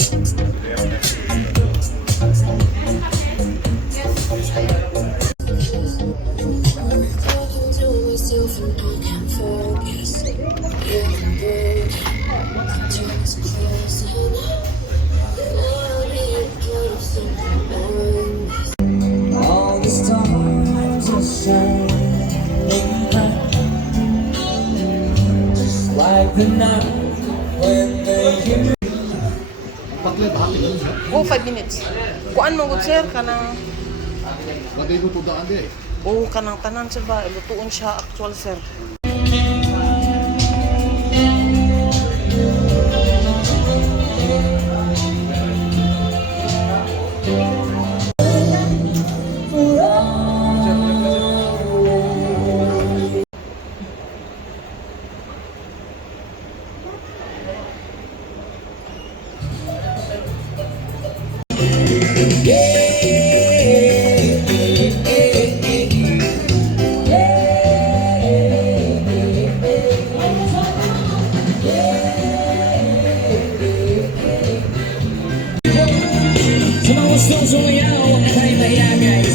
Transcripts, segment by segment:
All the stars are shining bright, just like the night when the Oh, 5 minutes. Kuan mo gud sir kanang Bagay mo po daan di. oh kanang tanan sir ba lutuon siya actual sir.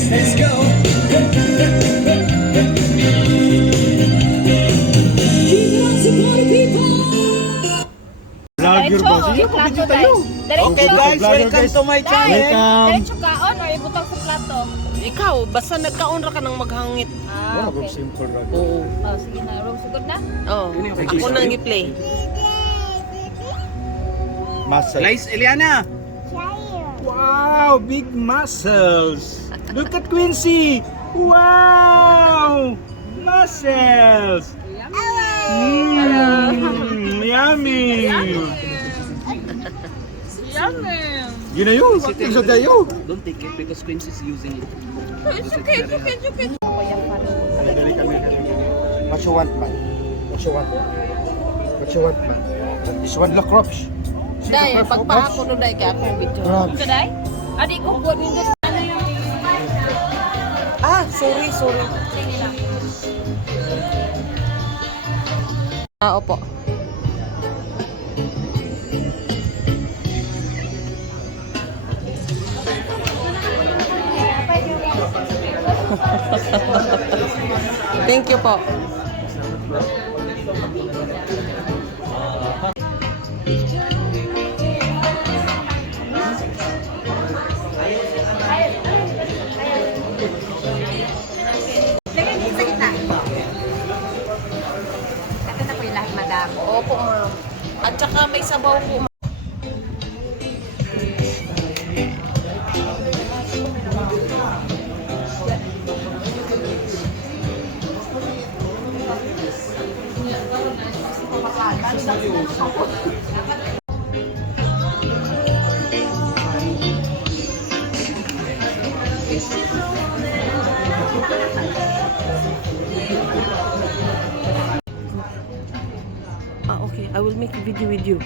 Let's go. Vlogger ba? Sige, Plato, guys. Okay guys, welcome to my channel. Diretso kaon or ibutang sa plato? Ikaw basta nagkaon ra ka nang maghangit. Ah, okay. Simple ra. Oo. Oh, sige na. Rose, sugod na? Oh. Ako nang gi-play. Muscle. Guys, Eliana! Wow, big muscles! Look at Quincy! Wow! Muscles! Yummy! Yummy! Yun na yun! Bakit sa tayo? Don't take it because Quincy is using it. It's okay, it's okay, it's okay. What you want, man? What you want? What you want, man? This one look rubbish. Dai pagpa ako no dai ka ako video. Kaday? Adik ko buat minggu sana yung... Ah, sorry. Sige lang. Ah, opo. Thank you po. Lagay mo sa gitna. Ito na po yung lahat, madam. Opo, ma'am. At saka may sabaw po, ma'am. Ah, okay. I will make a video with you.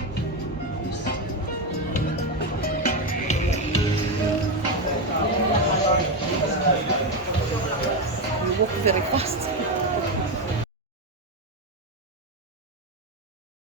You walk very fast.